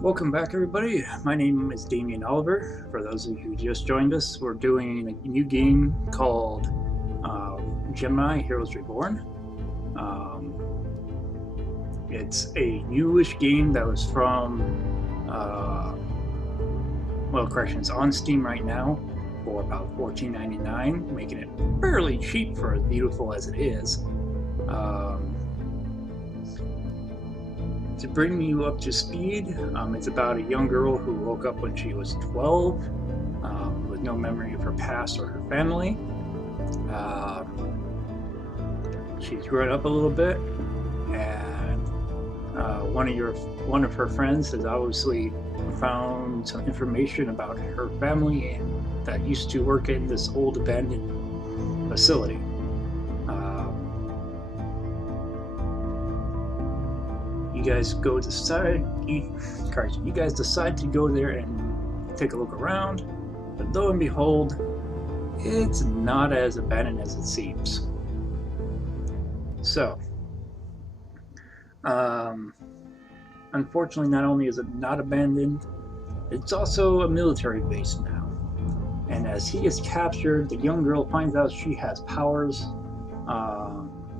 Welcome back, everybody. My name is Damian Oliver. For those of you who just joined us, we're doing a new game called Gemini Heroes Reborn. It's a newish game that was from, it's on Steam right now for about $14.99, making it fairly cheap for as beautiful as it is. To bring you up to speed, it's about a young girl who woke up when she was 12 with no memory of her past or her family. She's grown up a little bit, and one of her friends has obviously found some information about her family and that used to work in this old abandoned facility. You guys decide to go there and take a look around, but lo and behold, it's not as abandoned as it seems. So, unfortunately, not only is it not abandoned, it's also a military base now. And as he is captured, the young girl finds out she has powers,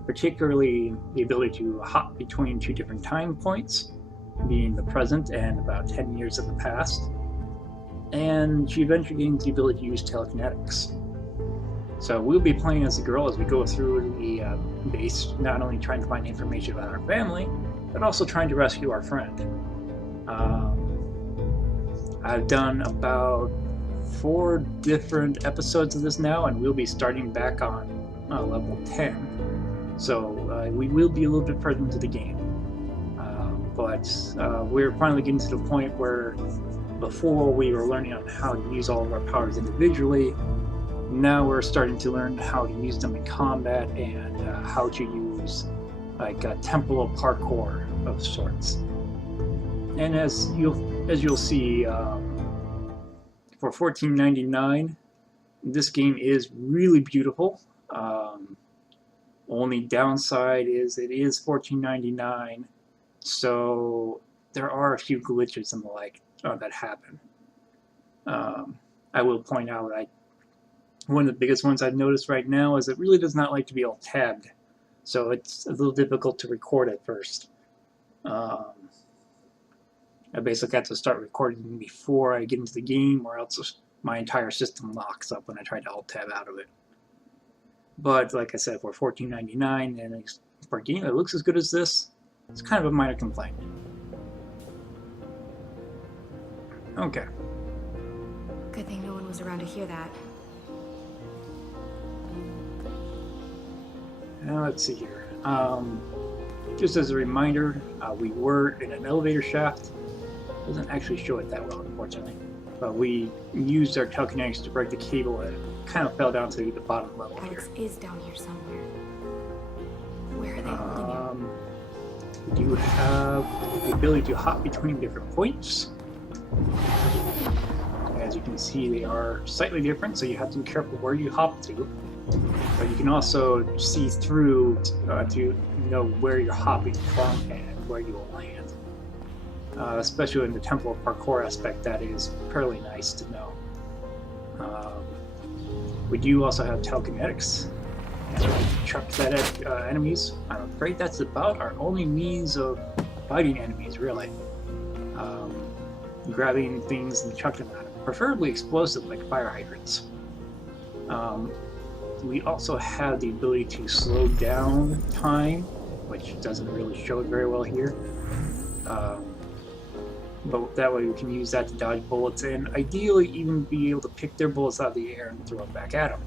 particularly the ability to hop between two different time points, being the present and about 10 years of the past. And she eventually gains the ability to use telekinetics. So we'll be playing as the girl as we go through the base, not only trying to find information about our family, but also trying to rescue our friend. I've done about 4 different episodes of this now, and we'll be starting back on level 10. So we will be a little bit further into the game. But we're finally getting to the point where before we were learning on how to use all of our powers individually, now we're starting to learn how to use them in combat and how to use like a temporal parkour of sorts. And as you'll see, for $14.99, this game is really beautiful. Only downside is it is $14.99, so there are a few glitches and the like that happen. I will point out that one of the biggest ones I've noticed right now is it really does not like to be all tabbed, so it's a little difficult to record at first. I basically have to start recording before I get into the game, or else my entire system locks up when I try to alt tab out of it. But like I said, for $14.99 and for a game that looks as good as this, it's kind of a minor complaint. Okay. Good thing no one was around to hear that. Now let's see here. Just as a reminder, we were in an elevator shaft. Doesn't actually show it that well, unfortunately. But we used our telekinetics to break the cable and it kind of fell down to the bottom level Alex here. is down here somewhere. Where are they holding him? We do have the ability to hop between different points. As you can see, they are slightly different, so you have to be careful where you hop to. But you can also see through to know where you're hopping from and where you will land. Especially in the temporal parkour aspect, that is fairly nice to know. We do also have telekinetics, and chuck that at enemies. I'm afraid that's about our only means of fighting enemies, really. Grabbing things and chucking them at them, preferably explosive like fire hydrants. We also have the ability to slow down time, which doesn't really show it very well here. But that way we can use that to dodge bullets and ideally even be able to pick their bullets out of the air and throw them back at them.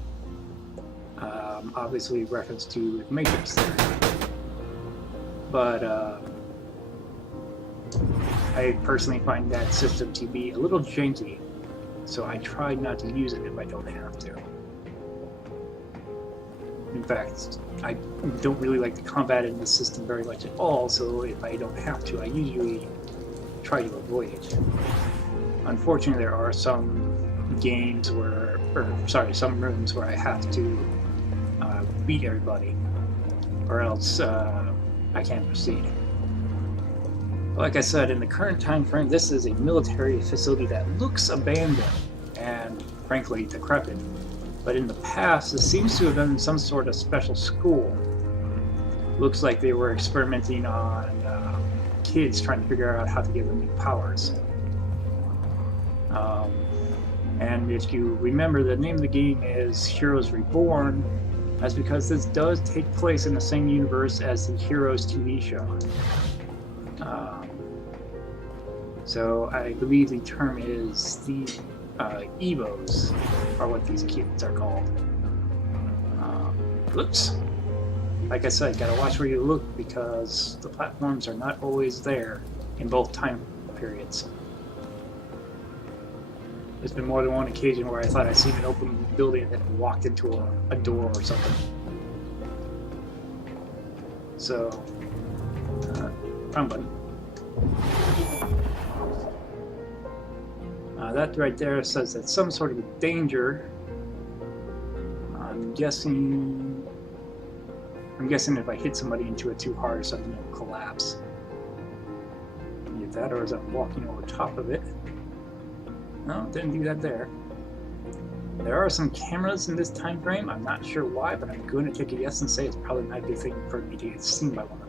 Obviously reference to Matrix there. But I personally find that system to be a little janky, so I try not to use it if I don't have to. In fact, I don't really like the combat in this system very much at all, so if I don't have to, I usually try to avoid it. Unfortunately, there are some games where, some rooms where I have to beat everybody, or else I can't proceed. Like I said, in the current time frame, this is a military facility that looks abandoned and, frankly, decrepit. But in the past, this seems to have been some sort of special school. Looks like they were experimenting on kids trying to figure out how to give them new powers. And if you remember, the name of the game is Heroes Reborn. That's because this does take place in the same universe as the Heroes TV show. So I believe the term is the Evos are what these kids are called. Oops. Like I said, gotta watch where you look because the platforms are not always there in both time periods. There's been more than one occasion where I thought I'd seen an open building and then walked into a door or something. So, wrong button. That right there says that some sort of danger. I'm guessing if I hit somebody into it too hard or something, it will collapse. Either that or as I'm walking over top of it. No, didn't do that there. There are some cameras in this time frame. I'm not sure why, but I'm going to take a yes and say it's probably not a good thing for me to get seen by one of them.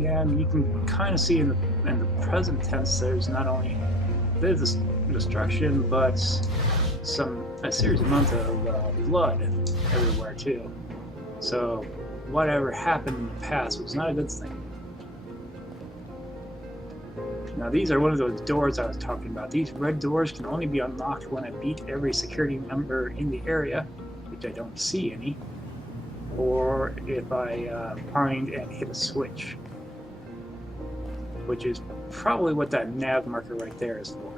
Yeah, you can kind of see in the present tense there's not only this destruction, but a serious amount of blood everywhere too. So whatever happened in the past was not a good thing. Now these are one of those doors I was talking about. These red doors can only be unlocked when I beat every security member in the area, which I don't see any, or if I find and hit a switch, which is probably what that nav marker right there is for.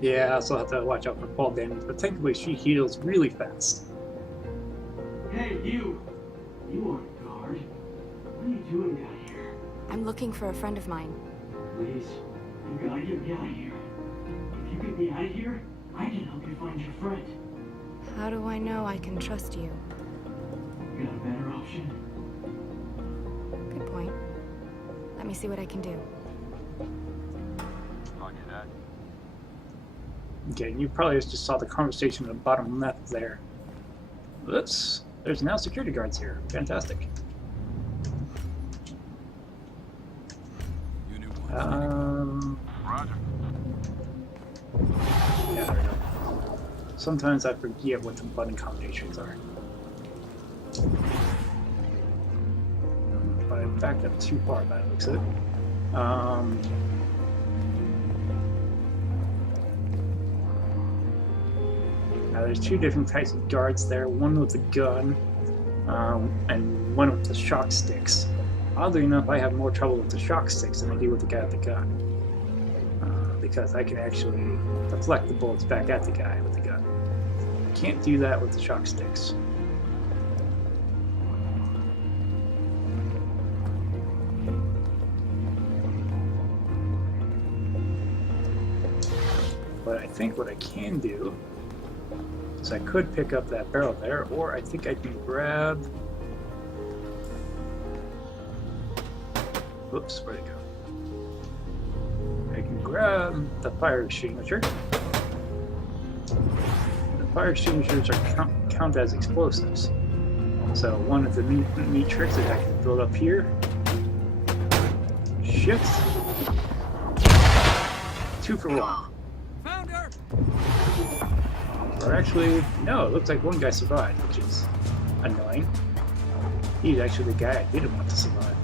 Yeah, I also have to watch out for fall damage, but thankfully she heals really fast. Hey, you! You aren't guard. What are you doing down here? I'm looking for a friend of mine. Please, you gotta get me out of here. If you get me out of here, I can help you find your friend. How do I know I can trust you? You got a better option? Good point. Let me see what I can do. Roger that. Okay, you probably just saw the conversation in the bottom left there. Oops, there's now security guards here. Fantastic. You knew one. Roger. Yeah, there we go. Sometimes I forget what the button combinations are. But I backed up too far by the looks of it. Now there's two different types of guards there, one with a gun and one with the shock sticks. Oddly enough, I have more trouble with the shock sticks than I do with the guy with the gun. Because I can actually deflect the bullets back at the guy with the gun. I can't do that with the shock sticks. But I think what I can do is I could pick up that barrel there, or I think I can grab... Oops, where'd it go? I can grab the fire extinguisher. The fire extinguishers are count as explosives. So one of the neat tricks is I can build up here, shift, 2 for 1. Found her! Or actually, no, it looks like one guy survived, which is annoying. He's actually the guy I didn't want to survive.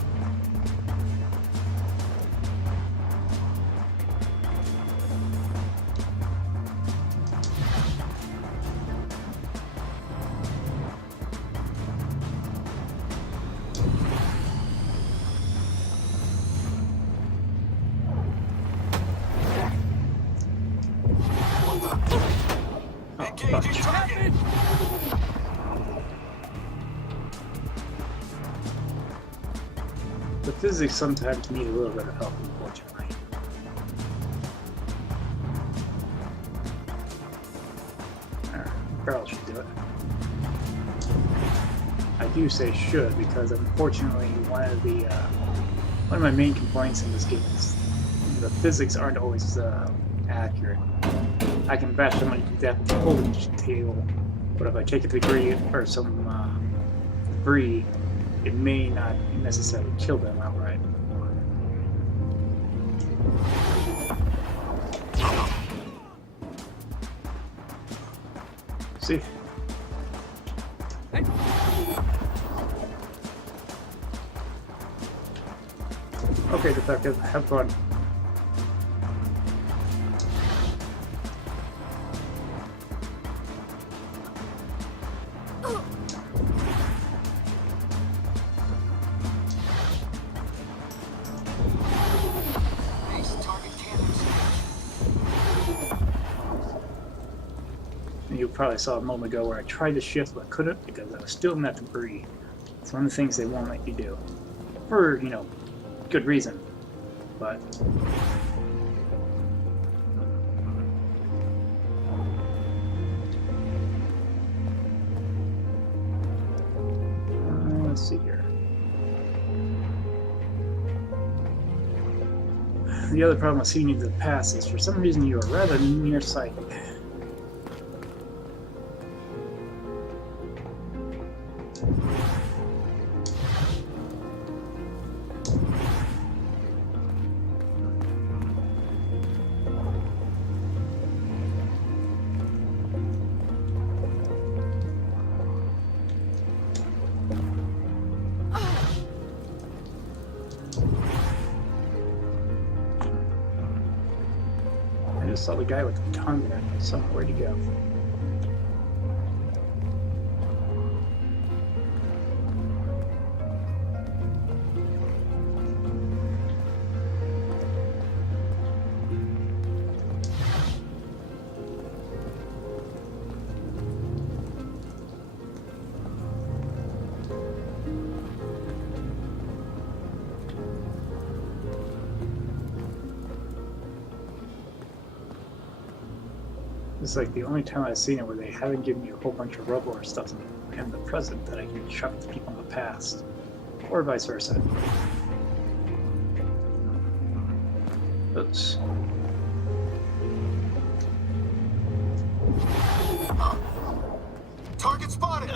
The physics sometimes need a little bit of help, unfortunately. Alright, barrel should do it. I do say should because unfortunately one of my main complaints in this game is the physics aren't always accurate. I can bash somebody to death with a voltage table, but if I take a degree or some debris, it may not necessarily kill them outright. See? Okay, detective, have fun. You probably saw a moment ago where I tried to shift but couldn't because I was still in that debris. It's one of the things they won't let you do. For, you know, good reason. But let's see here. The other problem with seeing you to the past is for some reason you are rather nearsighted. I just saw the guy with the tongue there. Somewhere to go. It's like the only time I've seen it where they haven't given you a whole bunch of rubble or stuff in the present that I can chuck to people in the past. Or vice versa. Oops. Target spotted!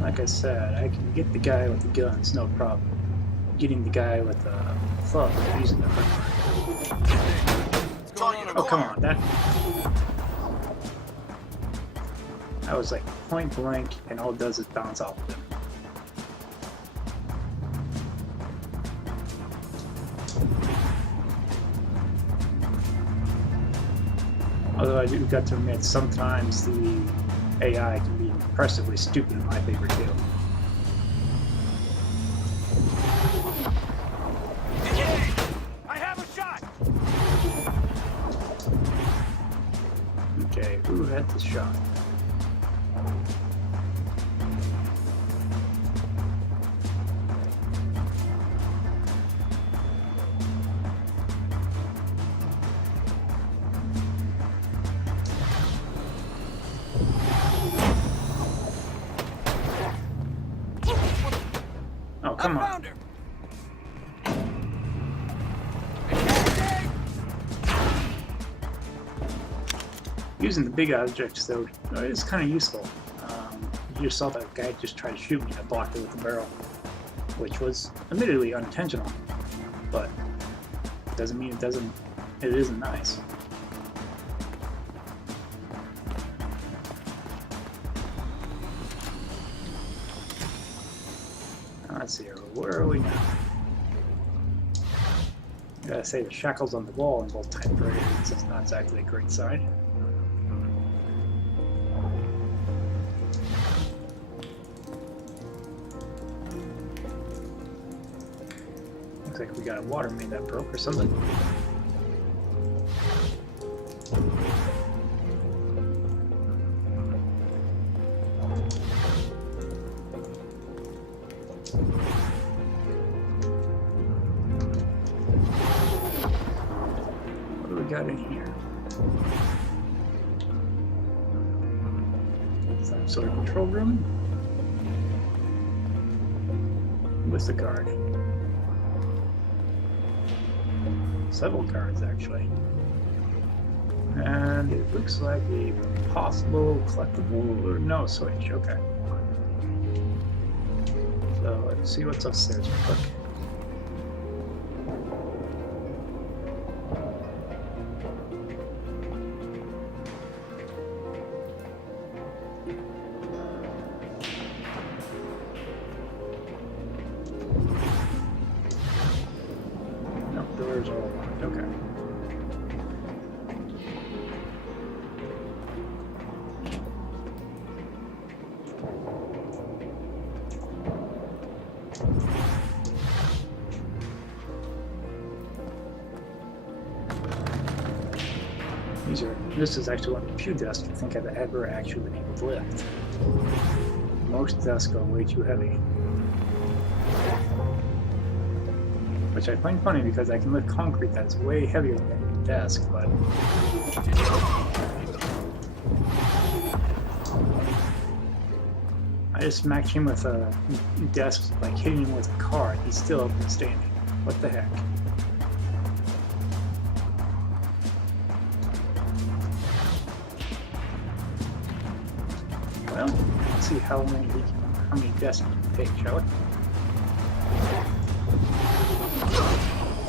Like I said, I can get the guy with the guns, no problem. Getting the guy with the club or using the hard. Oh, come on, that was like point blank, and all it does is bounce off of him. Although I do got to admit, sometimes the AI can be impressively stupid in my favor too. I have a shot. Okay, who had the shot? Oh, come on. Her. Using the big objects, though, is kind of useful. You just saw that guy just try to shoot me and I blocked it with the barrel, which was admittedly unintentional, but doesn't mean it isn't nice. Let's see here, where are we now? Gotta say, the shackles on the wall in both time periods is not exactly a great sign. Looks like we got a water main that broke or something. What do we got in here? Some sort of control room. What's the card? Several cards, actually. And it looks like a possible collectible or no switch. Okay. So let's see what's upstairs real quick. Nope, doors are all locked. Okay. This is actually one of the few desks I think I've ever actually been able to lift. Most desks are way too heavy. Which I find funny because I can lift concrete that's way heavier than a desk, but... I just smacked him with a desk, like hitting him with a car, and he's still up and standing. What the heck? Well, let's see how many desks we can take, shall we?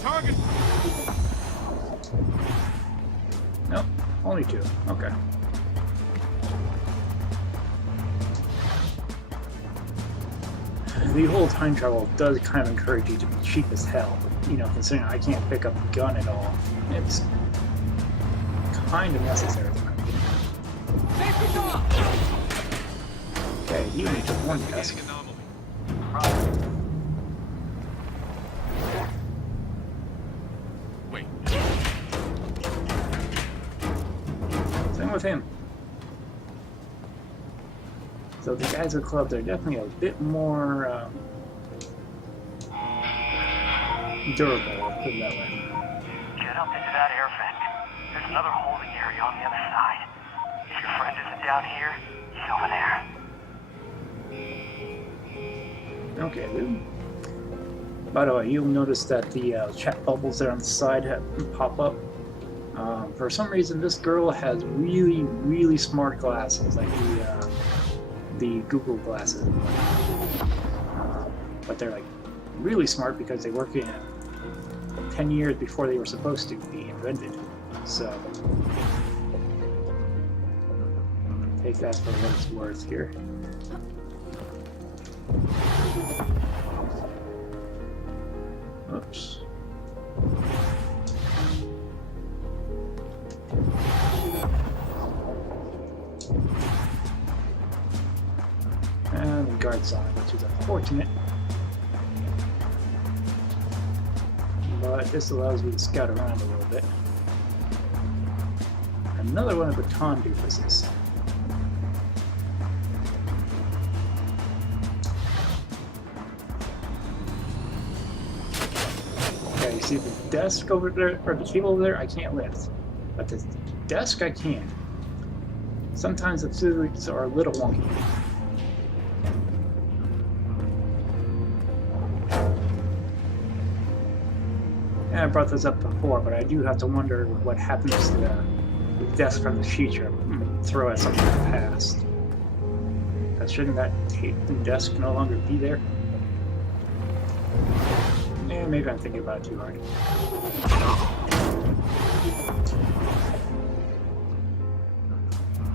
Target. Nope, only 2. Okay. The whole time travel does kind of encourage you to be cheap as hell. You know, considering I can't pick up a gun at all, it's kind of necessary. Okay, he only took 1 desk. Wait. Same with him. So the guys at the club, they're definitely a bit more durable, I'll put it that way. Get up into that air vent. There's another holding area on the other side. If your friend isn't down here, he's over there. Okay, dude. By the way, you'll notice that the chat bubbles there on the side pop up. For some reason, this girl has really, really smart glasses, like the Google glasses. But they're like really smart because they work in 10 years before they were supposed to be invented. So take that for what it's worth here. Oops. And the guard's on, which is unfortunate. But this allows me to scout around a little bit. Another one of the baton doofuses. Okay, you see the desk over there, or the table over there, I can't lift. But the desk I can. Sometimes the physics are a little wonky. I brought this up before, but I do have to wonder what happens to the desk from the future. Throw at something in the past. Shouldn't that desk no longer be there? Yeah, maybe I'm thinking about it too hard.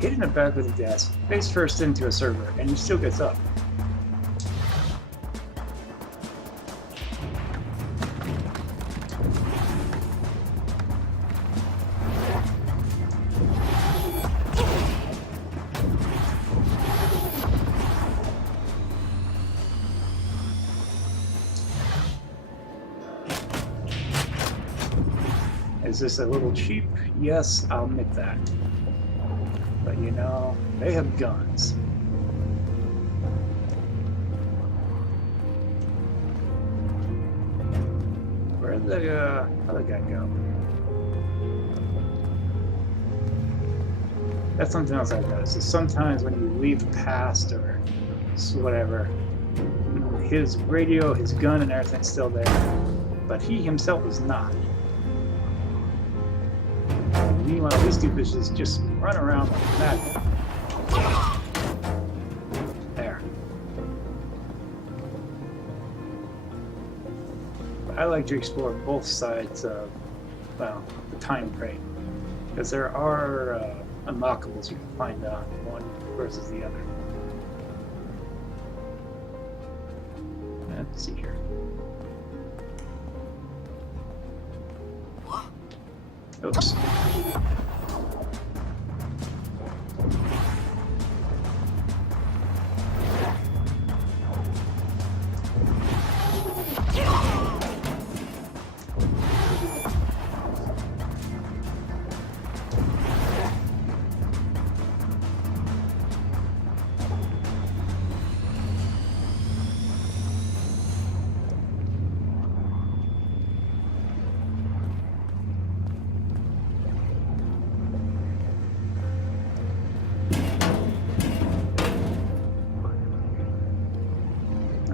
Hit in the back of the desk, face first into a server, and he still gets up. Is this a little cheap? Yes, I'll admit that. But you know, they have guns. Where'd the other guy go? That's something else I noticed. Is sometimes when you leave the past or whatever, his radio, his gun, and everything's still there, but he himself is not. Meanwhile, these two bitches just run around like mad. There. But I like to explore both sides of, well, the time frame, because there are unlockables you can find on one versus the other. Let's see here. Oops.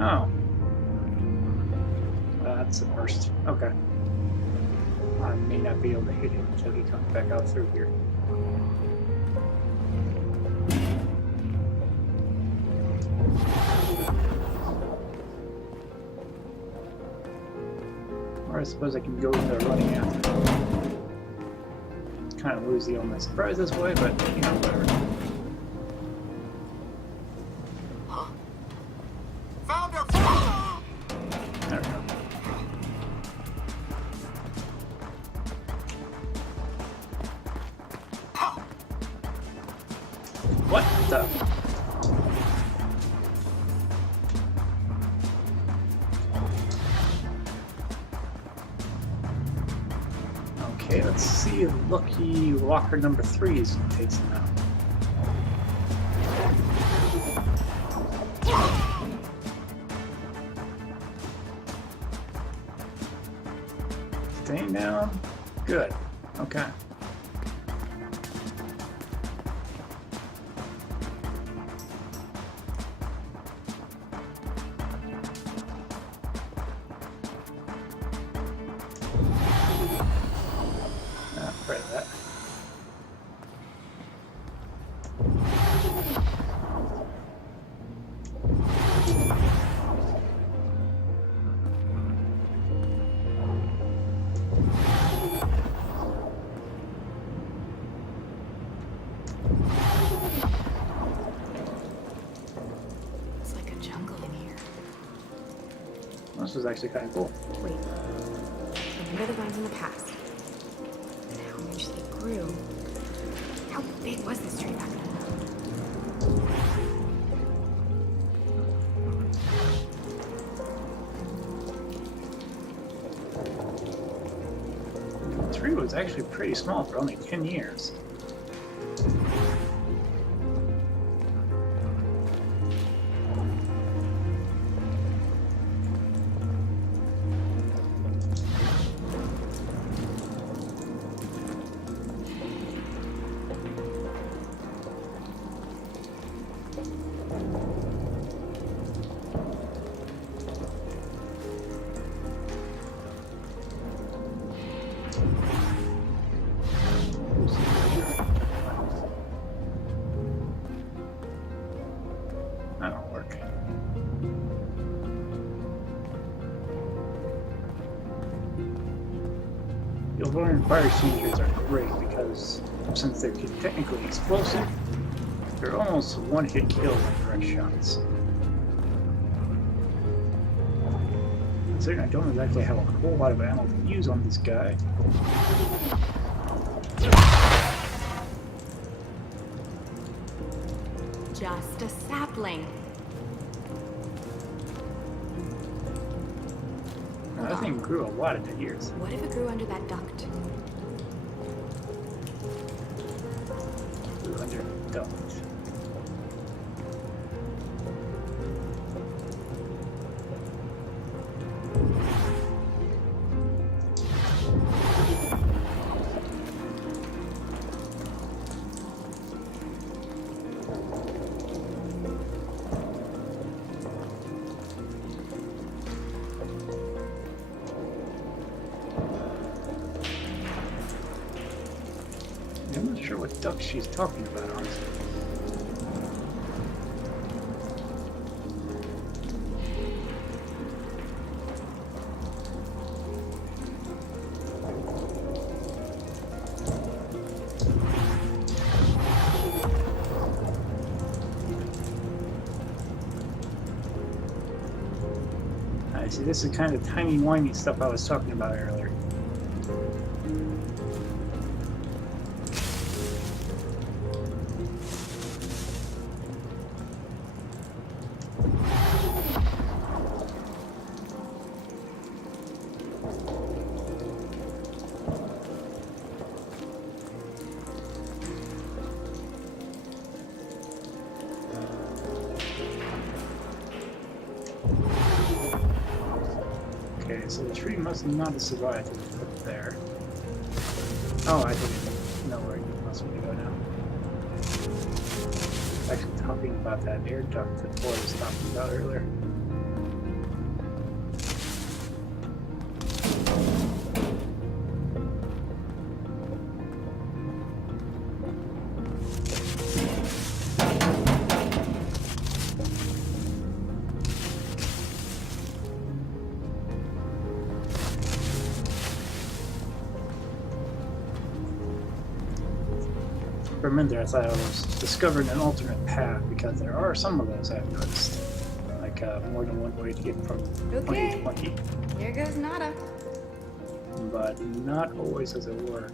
Oh. That's the worst. Okay. I may not be able to hit him until he comes back out through here. Or I suppose I can go in there running after him. Kind of lose the element of surprise this way, but you know, whatever. There we go. What the? Okay, let's see if lucky locker number 3 is takes him out. Staying down? Good. Okay. Pray that. It's like a jungle in here. This is actually kind of cool. Wait. Remember the vines in the past? And how much they grew. How big was this tree back then? The tree was actually pretty small for only 10 years. That'll work. You'll learn fire extinguishers are great because since they're technically explosive, they're almost one-hit kill with direct shots. Considering I don't exactly have a whole lot of ammo to use on this guy. Just a sapling. That thing grew a lot in 10 years. What if it grew under that duct? don't. I'm not sure what duck she's talking about, honestly. I see, this is kind of timey-wimey stuff I was talking about earlier. Okay, so the tree must not have survived up there. Oh, I think I know where you must want to go now. Actually talking about that air duct that Boy was talking about earlier. For a minute there, I thought I was discovering an alternate path because there are some of those I've noticed, like more than one way to get from point A to point B. Here goes Nada. But not always does it work.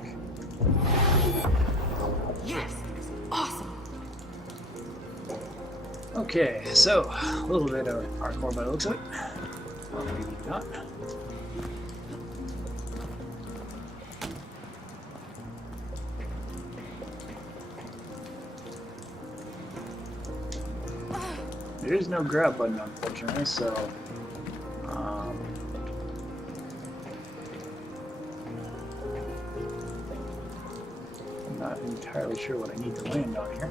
Yes, it's awesome. Okay, so a little bit of parkour by the looks of it. Well, maybe not. There is no grab button, unfortunately, so I'm not entirely sure what I need to land on here.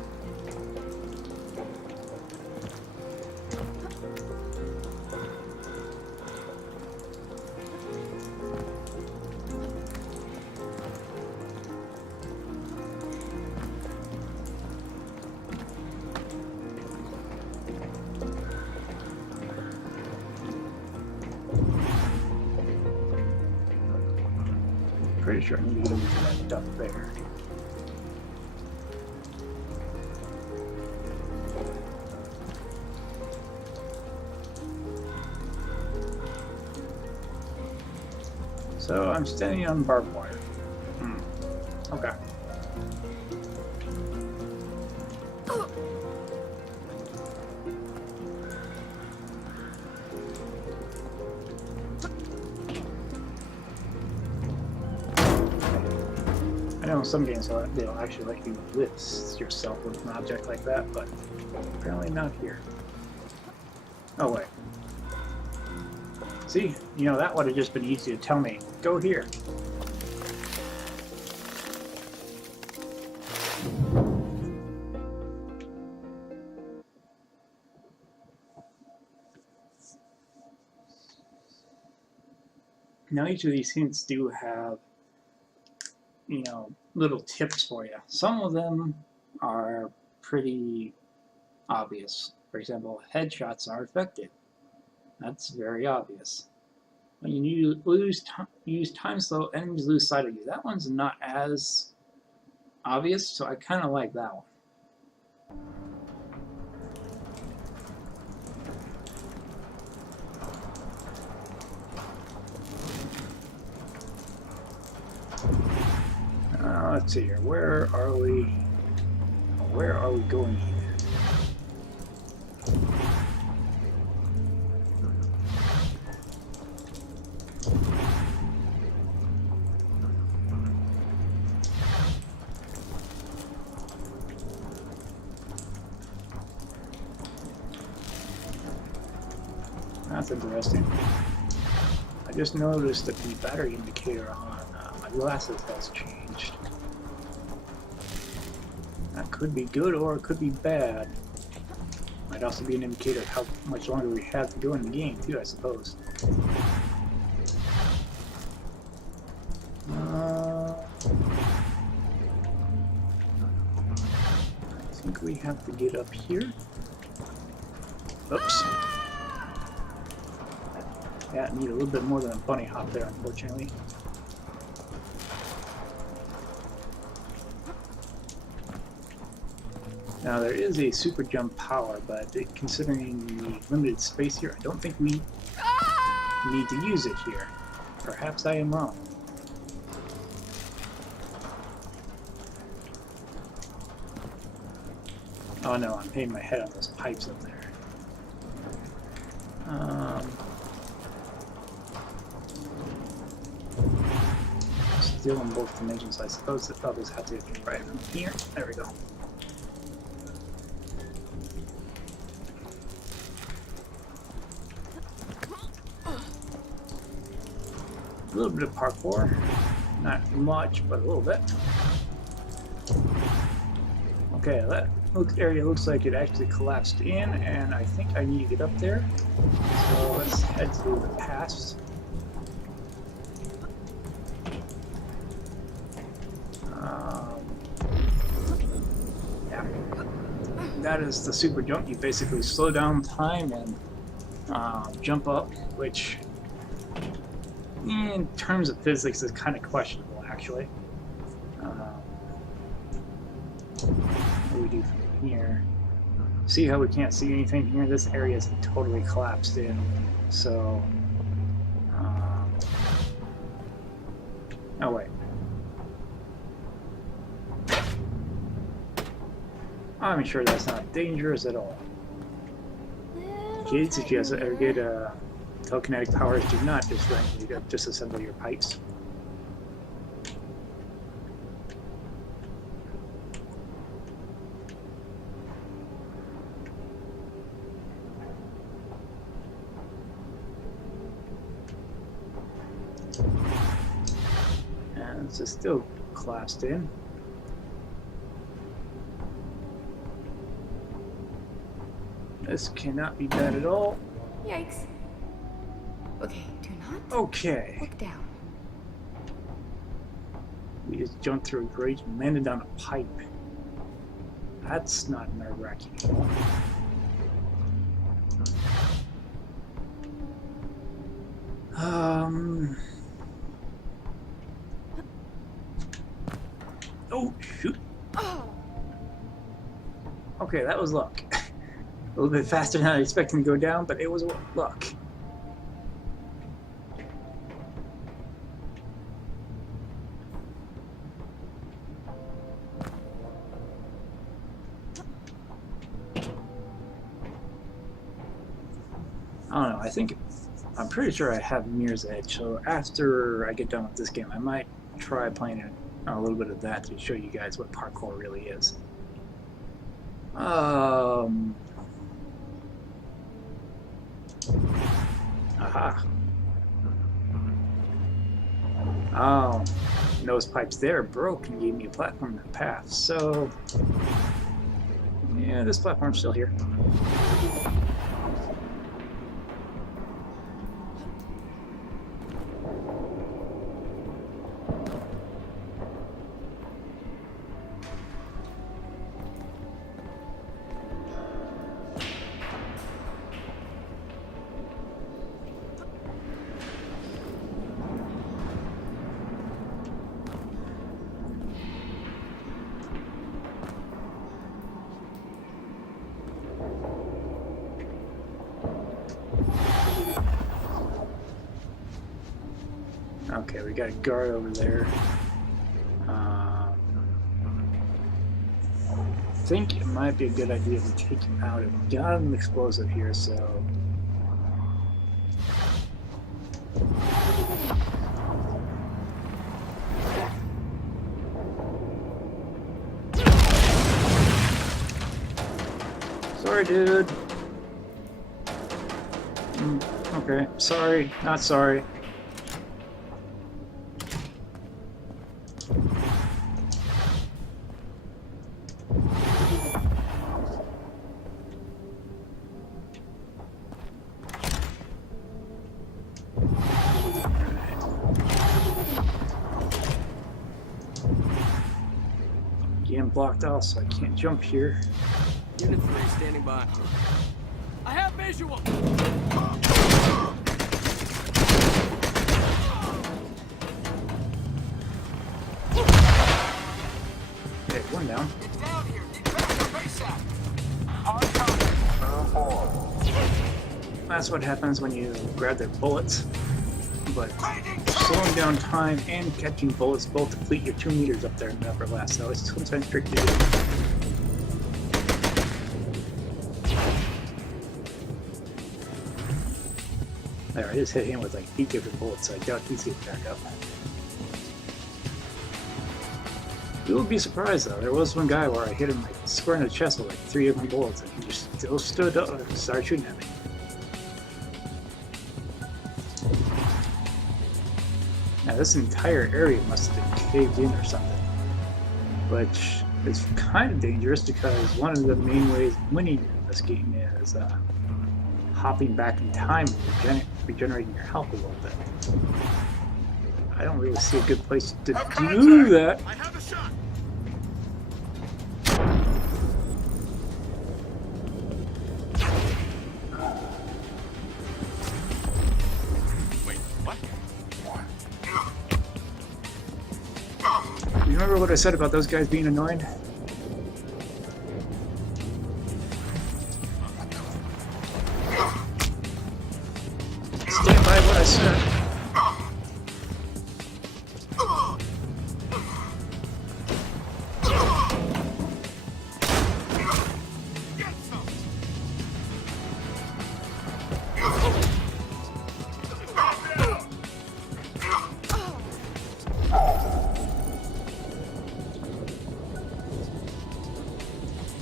Pretty sure I need to get over to that duck there. So I'm standing on barbed wire. Okay. I know in some games they'll actually let you lift yourself with an object like that, but apparently not here. Oh wait. See, you know, that would have just been easy to tell me, go here. Now each of these hints do have, you know, little tips for you. Some of them are pretty obvious. For example, headshots are effective. That's very obvious. When you use time slow, enemies lose sight of you. That one's not as obvious, so I kind of like that one. Let's see here. Where are we? Where are we going here? That's interesting. I just noticed that the battery indicator on my glasses has changed. That could be good or it could be bad. Might also be an indicator of how much longer we have to go in the game too, I suppose. I think we have to get up here. Oops. Yeah, I need a little bit more than a bunny hop there, unfortunately. Now there is a super jump power, but considering the limited space here, I don't think we need to use it here. Perhaps I am wrong. Oh no, I'm hitting my head on those pipes up there. Still in both dimensions, I suppose. I'll just have to try it from here. There we go. A little bit of parkour. Not much, but a little bit. Okay, that area looks like it actually collapsed in, and I think I need to get up there. So let's head to the pass. Yeah, that is the super jump. You basically slow down time and jump up, which in terms of physics is kind of questionable, actually. What do we do from here? See how we can't see anything here? This area is totally collapsed in. So, oh wait. I'm sure that's not dangerous at all. Kids, if you ever get telekinetic powers, do not just randomly disassemble your pipes. And it's still collapsed in. This cannot be bad at all. Yikes. Okay, do not Okay. look down. We just jumped through a grate and landed on a pipe. That's not nerve-wracking at all. Oh, shoot. Okay, that was luck. A little bit faster than I expected to go down, but it was luck. I don't know, I'm pretty sure I have Mirror's Edge, so after I get done with this game, I might try playing a little bit of that to show you guys what parkour really is. Aha. Oh, those pipes there broke and gave me a platform and a path, so yeah, this platform's still here. Okay, we got a guard over there. I think it might be a good idea to take him out. I've got an explosive here, so... Sorry, dude. Okay, sorry, not sorry. Again, blocked off, so I can't jump here. Unit 3 standing by. I have visual! Okay, one down. Get down here! Get back to base out! That's what happens when you grab their bullets. But slowing down time and catching bullets both deplete your 2 meters up there in the upper left, so it's sometimes tricky to do. There, I just hit him with like 8 different bullets, so I doubt he's getting back up. You would be surprised though, there was one guy where I hit him like square in the chest with like 3 different bullets and he just still stood up and started shooting at me. Now this entire area must have been caved in or something, which is kind of dangerous because one of the main ways of winning in this game is hopping back in time and regenerating your health a little bit. I don't really see a good place to do that. I have a shot! Wait, what? You remember what I said about those guys being annoying? Stand by what I said.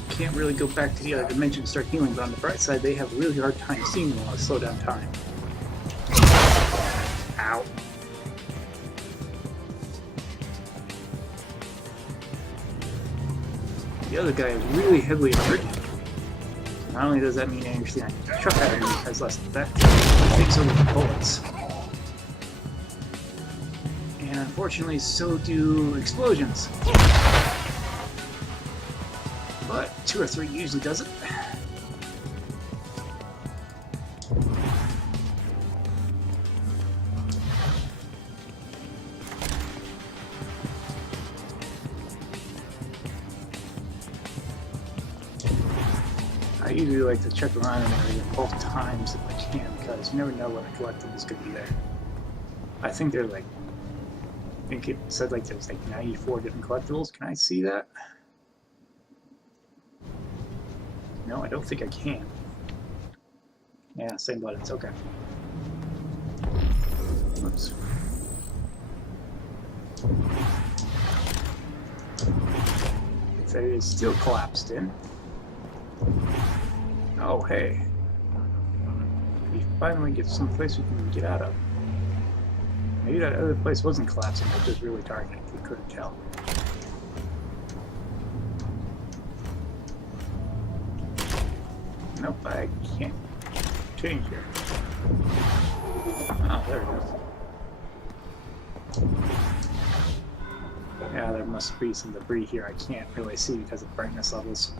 Can't really go back to the other dimension and start healing, but on the bright side, they have a really hard time seeing me while I slow down time. Ow. The other guy is really heavily hurt. Not only does that mean anything I can chuck at him, he has less effect. He takes over the bullets. And unfortunately, so do explosions. But 2 or 3 usually does it. I usually like to check around in the area both times if I can, because you never know what a collectible is going to be there. I think there's like, I think it said like there's like 94 different collectibles. Can I see that? No, I don't think I can. Yeah, same buttons, okay. Oops. So it is still collapsed in. Oh, hey. We finally get some place we can get out of. Maybe that other place wasn't collapsing, it was just really dark and we couldn't tell. Nope, I can't change here. Oh, there it is. Yeah, there must be some debris here I can't really see because of brightness levels.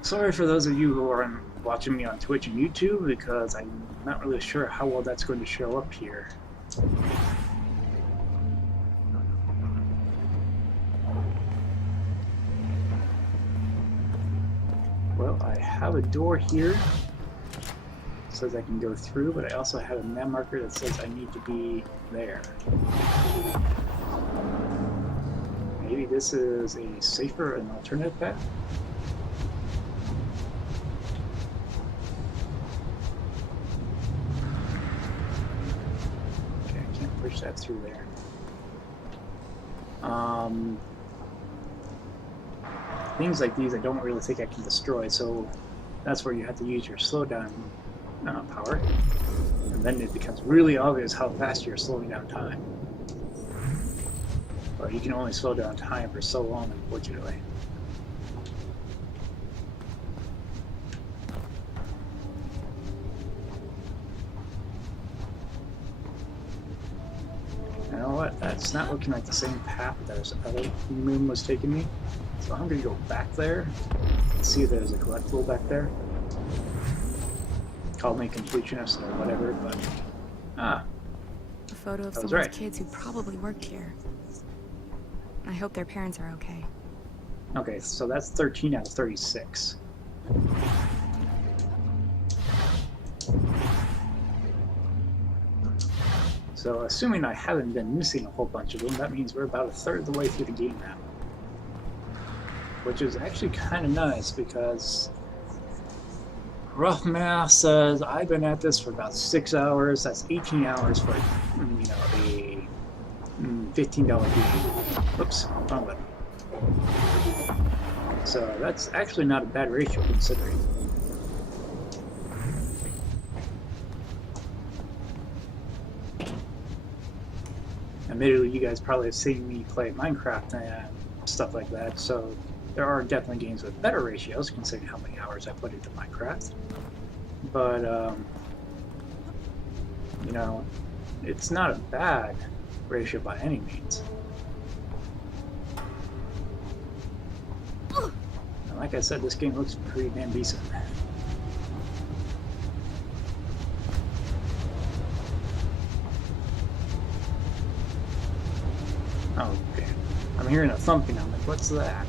Sorry for those of you who are watching me on Twitch and YouTube, because I'm not really sure how well that's going to show up here. Well, I have a door here that says I can go through, but I also have a map marker that says I need to be there. Maybe this is a safer and alternative path? Okay, I can't push that through there. Things like these I don't really think I can destroy, so that's where you have to use your slowdown power. And then it becomes really obvious how fast you're slowing down time. But you can only slow down time for so long, unfortunately. You know what? That's not looking like the same path that this other moon was taking me. So I'm going to go back there and see if there's a collectible back there. Call me completionist or whatever, but... Ah. A photo of That was someone's right. kids who probably worked here. I hope their parents are okay. Okay, so that's 13 out of 36. So assuming I haven't been missing a whole bunch of them, that means we're about a third of the way through the game now. Which is actually kind of nice because rough math says I've been at this for about 6 hours. That's 18 hours for, you know, the $15 game. Oops, wrong button. So that's actually not a bad ratio considering. Admittedly, you guys probably have seen me play Minecraft and stuff like that, so there are definitely games with better ratios considering how many hours I put into Minecraft. But, you know, it's not a bad ratio by any means. And like I said, this game looks pretty damn decent. Oh, okay. I'm hearing a thumping. I'm like, what's that?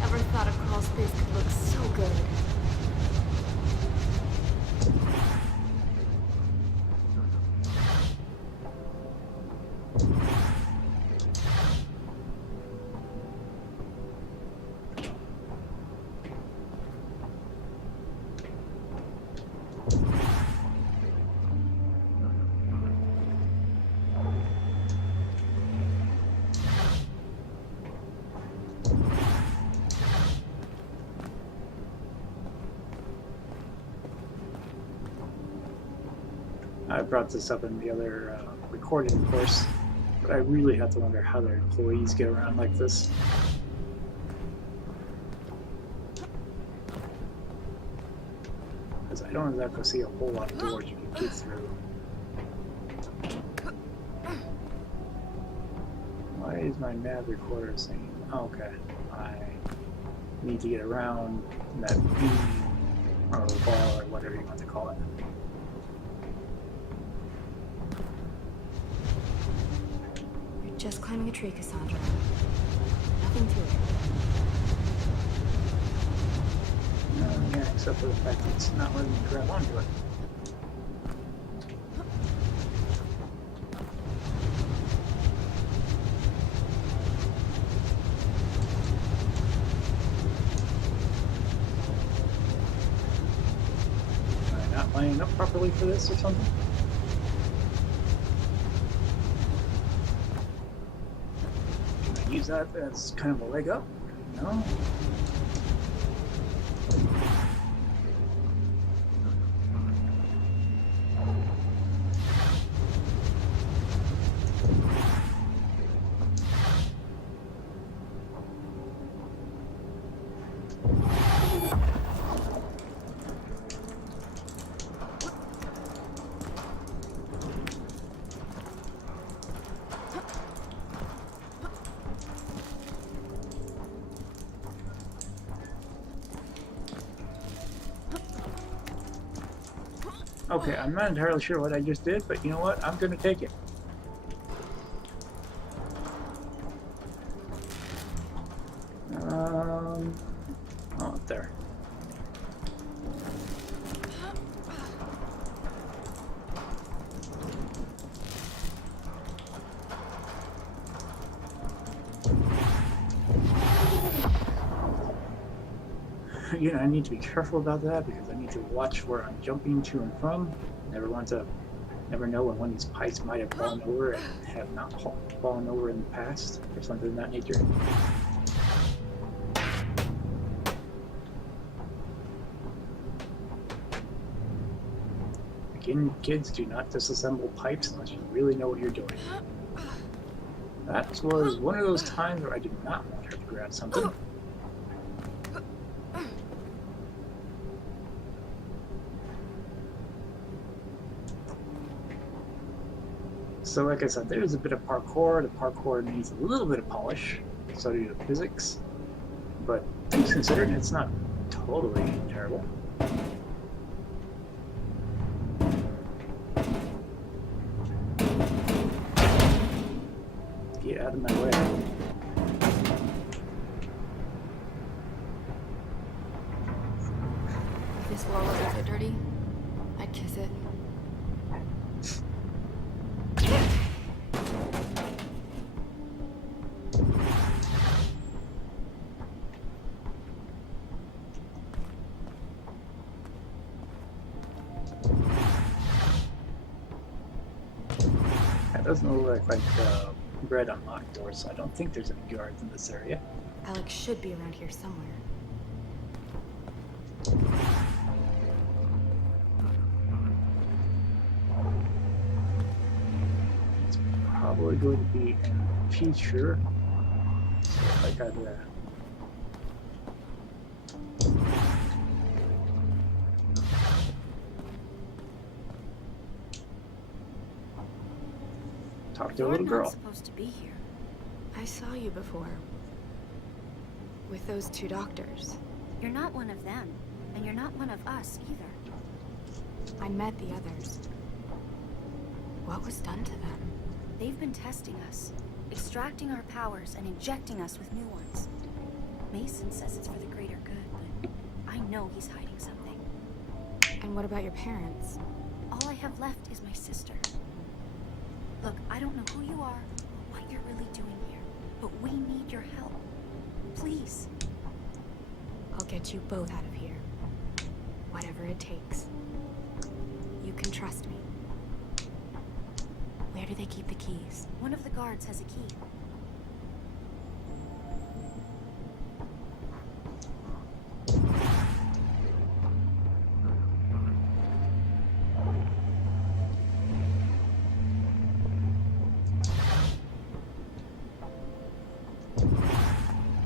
Never thought a crawl space could look so good. I brought this up in the other recording, of course, but I really have to wonder how their employees get around like this. Because I don't exactly see a whole lot of doors you can get through. Why is my nav recorder saying, oh, okay, I need to get around that beam or ball or whatever you want to call it. Just climbing a tree, Cassandra. Nothing to it. Yeah, except for the fact that it's not letting me grab onto it. Am I not lining up properly for this or something? Use that as kind of a leg up? No? Okay, I'm not entirely sure what I just did, but you know what? I'm gonna take it. Oh, up there. know, I need to be careful about that because I need to watch where I'm jumping to and from. Never know when one of these pipes might have fallen over and have not fallen over in the past or something of that nature. Again, kids, do not disassemble pipes unless you really know what you're doing. That was one of those times where I did not want her to grab something. So like I said, there's a bit of parkour. The parkour needs a little bit of polish, so do the physics. But things considered, it's not totally terrible. Get out of my way. If this floor wasn't so dirty, I'd kiss it. That doesn't look like red unlocked doors, so I don't think there's any guards in this area. Alex should be around here somewhere. It's probably going to be a feature. So I got talk to a little You're girl. not supposed to be here. I saw you before. With those two doctors. You're not one of them, and you're not one of us either. I met the others. What was done to them? They've been testing us, extracting our powers and injecting us with new ones. Mason says it's for the greater good, but I know he's hiding something. And what about your parents? All I have left is my sister. Look, I don't know who you are, or what you're really doing here, but we need your help. Please. I'll get you both out of here. Whatever it takes. You can trust me. Where do they keep the keys? One of the guards has a key.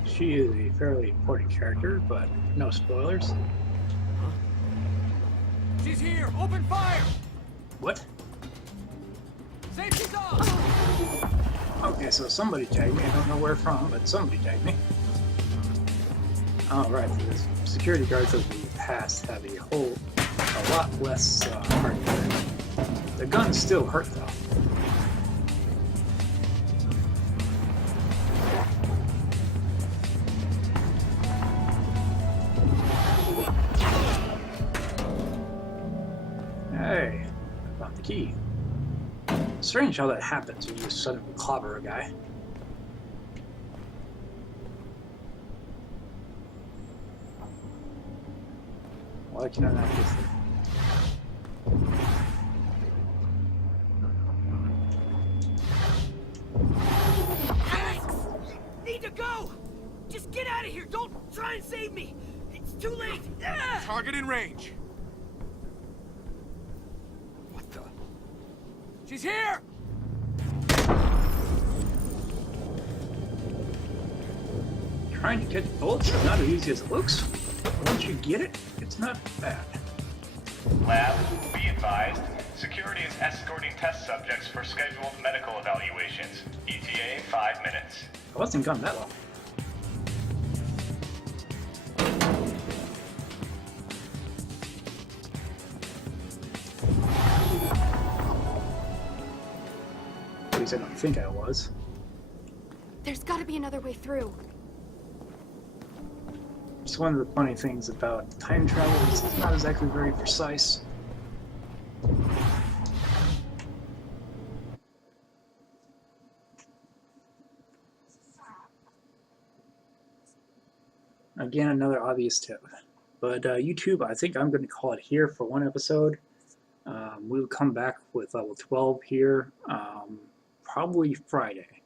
She is a fairly important character, but no spoilers. She's here! Open fire! What? Safety's off! Okay, so somebody tagged me. I don't know where from, but somebody tagged me. Oh, right. The security guards of the past have a lot less hardware. The guns still hurt, though. Hey, I found the key. Strange how that happens when you suddenly clobber a guy. Why can I not get there? Alex! Need to go! Just get out of here! Don't try and save me! It's too late! Ah! Target in range. What the? She's here! Trying to catch bullets is not as easy as it looks. Once you get it, it's not bad. Lab, be advised. Security is escorting test subjects for scheduled medical evaluations. ETA 5 minutes. I wasn't gone that long. At least I don't think I was. There's gotta be another way through. It's one of the funny things about time travel is it's not exactly very precise. Again, another obvious tip. But YouTube, I think I'm going to call it here for one episode. We'll come back with level 12 here, probably Friday.